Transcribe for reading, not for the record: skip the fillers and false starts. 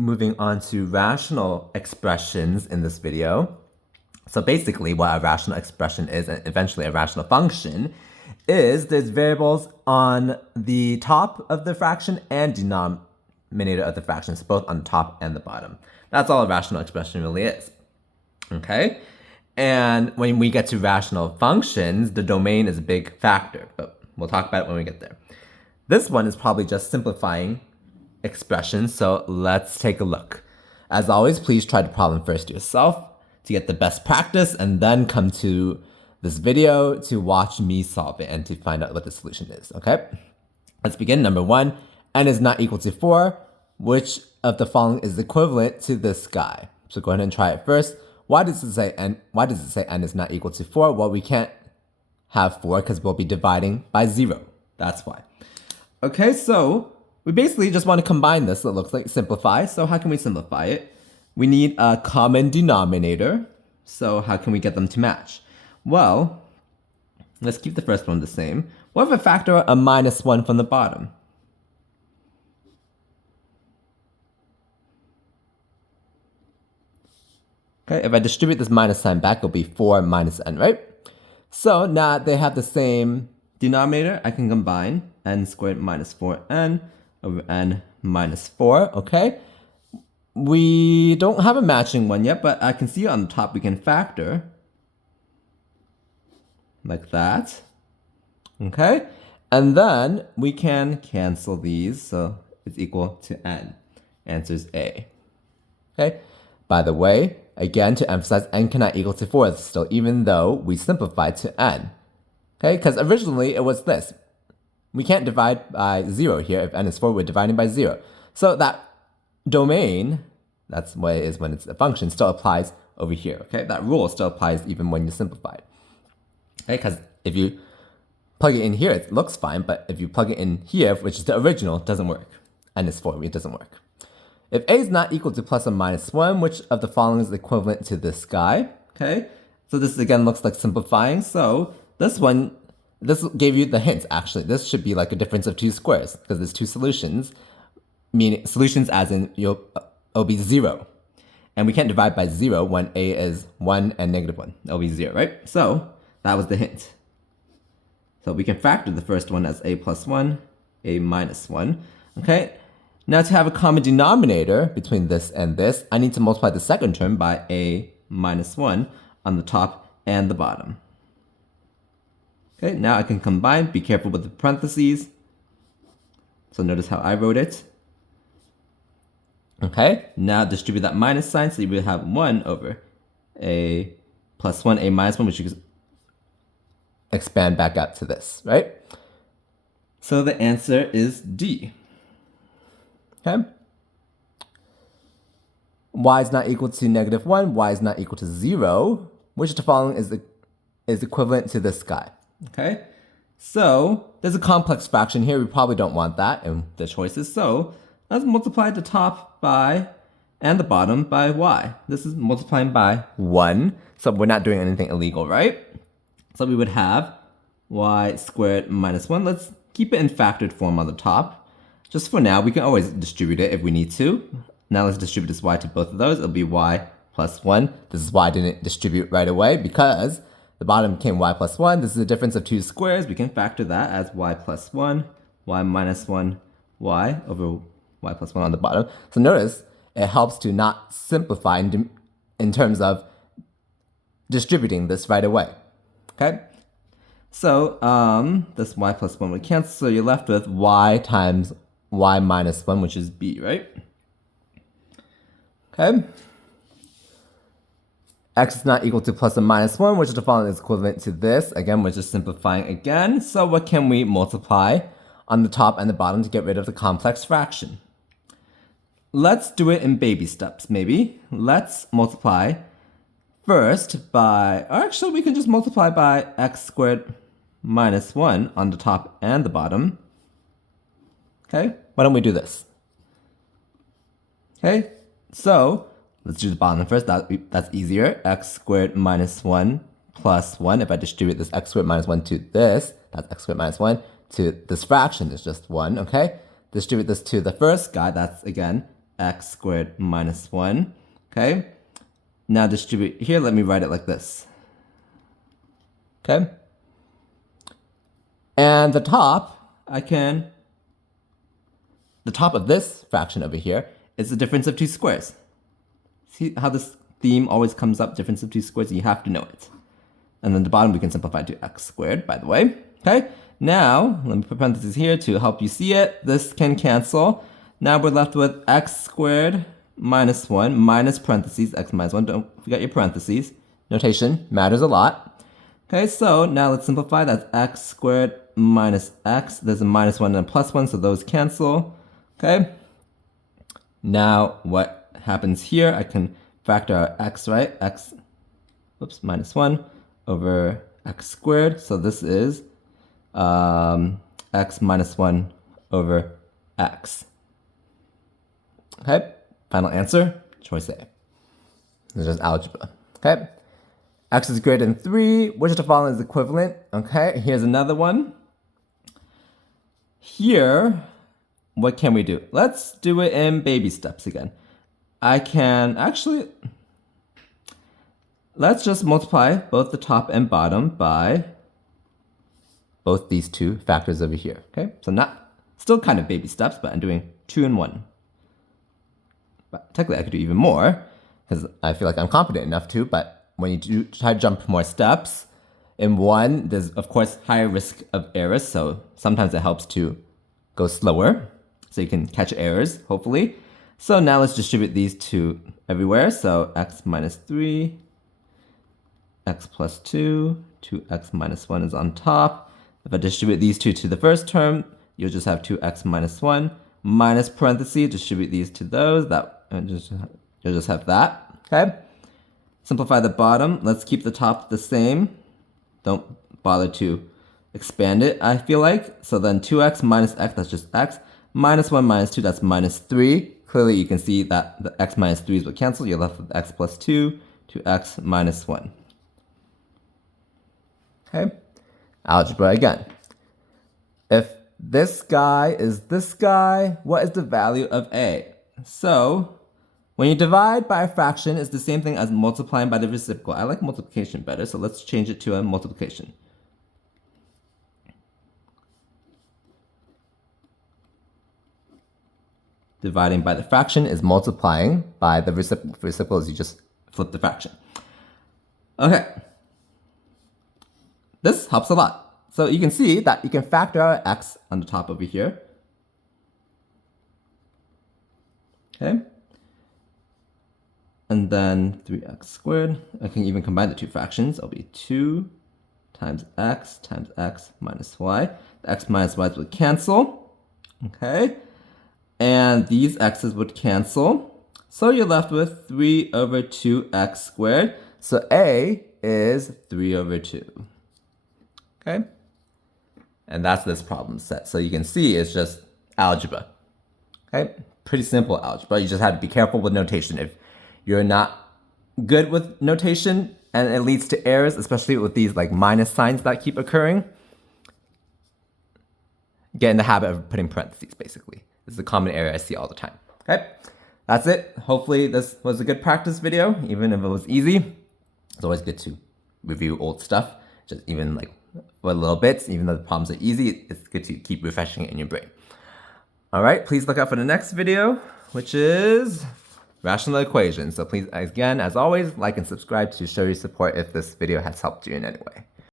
moving on to rational expressions in this video. So basically what a rational expression is, and eventually a rational function, is there's variables on the top of the fraction and denominator of the fraction, so both on the top and the bottom. That's all a rational expression really is. Okay? And when we get to rational functions, the domain is a big factor, but we'll talk about it when we get there. This one is probably just simplifying expressions, so let's take a look. As always, please try the problem first yourself to get the best practice, and then come to this video to watch me solve it and to find out what the solution is, okay? Let's begin. Number 1, n is not equal to 4. Which of the following is equivalent to this guy? So go ahead and try it first. Why does it say n is not equal to 4? Well, we can't have 4 because we'll be dividing by 0. That's why. Okay, so we basically just want to combine this, so it looks like simplify. So how can we simplify it? We need a common denominator. So how can we get them to match? Well, let's keep the first one the same. What if I factor a minus 1 from the bottom? Okay, if I distribute this minus sign back, it'll be 4 minus n, right? So now they have the same denominator. I can combine n squared minus 4n over n minus 4, okay? We don't have a matching one yet, but I can see on the top we can factor like that, okay? And then we can cancel these, so it's equal to n. Answer is A, okay? By the way, again, to emphasize, n cannot equal to 4 still, even though we simplified to n, okay? Because originally it was this. We can't divide by 0 here. If n is 4, we're dividing by 0. So that domain, that's what it is when it's a function, still applies over here, okay? That rule still applies even when you simplify it, okay? Because if you plug it in here, it looks fine, but if you plug it in here, which is the original, it doesn't work. N is 4, it doesn't work. If a is not equal to plus or minus 1, which of the following is equivalent to this guy, okay? So this again looks like simplifying, so this one, this gave you the hints actually. This should be like a difference of 2 squares, because there's 2 solutions, meaning solutions as in it'll be 0. And we can't divide by 0 when a is 1 and negative 1. It'll be 0, right? So that was the hint. So we can factor the first one as a plus 1, a minus 1, okay? Now to have a common denominator between this and this, I need to multiply the second term by a minus 1 on the top and the bottom. Okay, now I can combine. Be careful with the parentheses. So notice how I wrote it. Okay, now distribute that minus sign, so you will have 1 over a plus 1, a minus 1, which you can expand back out to this, right? So the answer is D. Okay. Y is not equal to negative 1. Y is not equal to 0. Which of the following is equivalent to this guy? Okay. So there's a complex fraction here. We probably don't want that in the choices. So let's multiply the top by and the bottom by y. This is multiplying by 1. So we're not doing anything illegal, right? So we would have y squared minus 1. Let's keep it in factored form on the top. Just for now, we can always distribute it if we need to. Now let's distribute this y to both of those. It'll be y plus 1. This is why I didn't distribute right away, because the bottom became y plus 1. This is a difference of 2 squares. We can factor that as y plus 1, y minus 1, y over y plus 1 on the bottom. So notice, it helps to not simplify in terms of distributing this right away, okay? So this y plus 1 would cancel, so you're left with y times y minus 1, which is b, right? Okay. X is not equal to plus or minus 1, which of the following is equivalent to this. Again, we're just simplifying again. So what can we multiply on the top and the bottom to get rid of the complex fraction? Let's do it in baby steps, maybe. Let's multiply first by, or actually we can just multiply by x squared minus 1 on the top and the bottom. Okay, why don't we do this? Okay, so let's do the bottom first. That's easier. X squared minus 1 plus 1. If I distribute this x squared minus 1 to this, that's x squared minus 1 to this fraction is just 1, okay? Distribute this to the first guy, that's again x squared minus 1. Okay? Now distribute here. Let me write it like this. Okay? And the top, the top of this fraction over here is the difference of two squares. See how this theme always comes up, difference of two squares? You have to know it. And then the bottom we can simplify to x squared, by the way. Okay? Now, let me put parentheses here to help you see it. This can cancel. Now we're left with x squared minus 1 minus parentheses, x minus 1. Don't forget your parentheses. Notation matters a lot. Okay, so now let's simplify. That's x squared minus x. There's a minus 1 and a plus 1, so those cancel. Okay? Now what happens here? I can factor out x, right? X, minus 1 over x squared. So this is x minus 1 over x. Okay, final answer, choice A. This is just algebra. Okay, x is greater than 3. Which of the following is equivalent? Okay, here's another one. Here, what can we do? Let's do it in baby steps again. I can actually, let's just multiply both the top and bottom by both these two factors over here. Okay, so not, still kind of baby steps, but I'm doing 2 and 1. But technically I could do even more because I feel like I'm competent enough to, but when you do try to jump more steps, in 1, there's of course higher risk of errors, so sometimes it helps to go slower so you can catch errors, hopefully. So now let's distribute these to everywhere. So x minus 3, x plus 2, 2x minus 1 is on top. If I distribute these two to the first term, you'll just have 2x minus 1 minus parentheses, distribute these to those, you'll just have that, okay? Simplify the bottom. Let's keep the top the same. Don't bother to expand it, I feel like. So then 2x minus x, that's just x. Minus 1 minus 2, that's minus 3. Clearly you can see that the x minus 3's will cancel. You're left with x plus 2, 2x minus 1. Okay, algebra again. If this guy is this guy, what is the value of a? So when you divide by a fraction, it's the same thing as multiplying by the reciprocal. I like multiplication better, so let's change it to a multiplication. Dividing by the fraction is multiplying by the reciprocal. Reciprocal is you just flip the fraction. Okay. This helps a lot. So you can see that you can factor out x on the top over here. Okay. And then 3x squared. I can even combine the two fractions. It'll be 2 times x minus y. The x minus y's would cancel. Okay. And these x's would cancel. So you're left with 3 over 2x squared. So a is 3 over 2. Okay? And that's this problem set. So you can see it's just algebra. Okay? Pretty simple algebra. You just have to be careful with notation. If you're not good with notation and it leads to errors, especially with these like minus signs that keep occurring, get in the habit of putting parentheses, basically. This is a common error I see all the time. Okay? That's it. Hopefully this was a good practice video, even if it was easy. It's always good to review old stuff, just even like for little bits, even though the problems are easy, it's good to keep refreshing it in your brain. All right, please look out for the next video, which is rational equations. So please, again, as always, like and subscribe to show your support if this video has helped you in any way.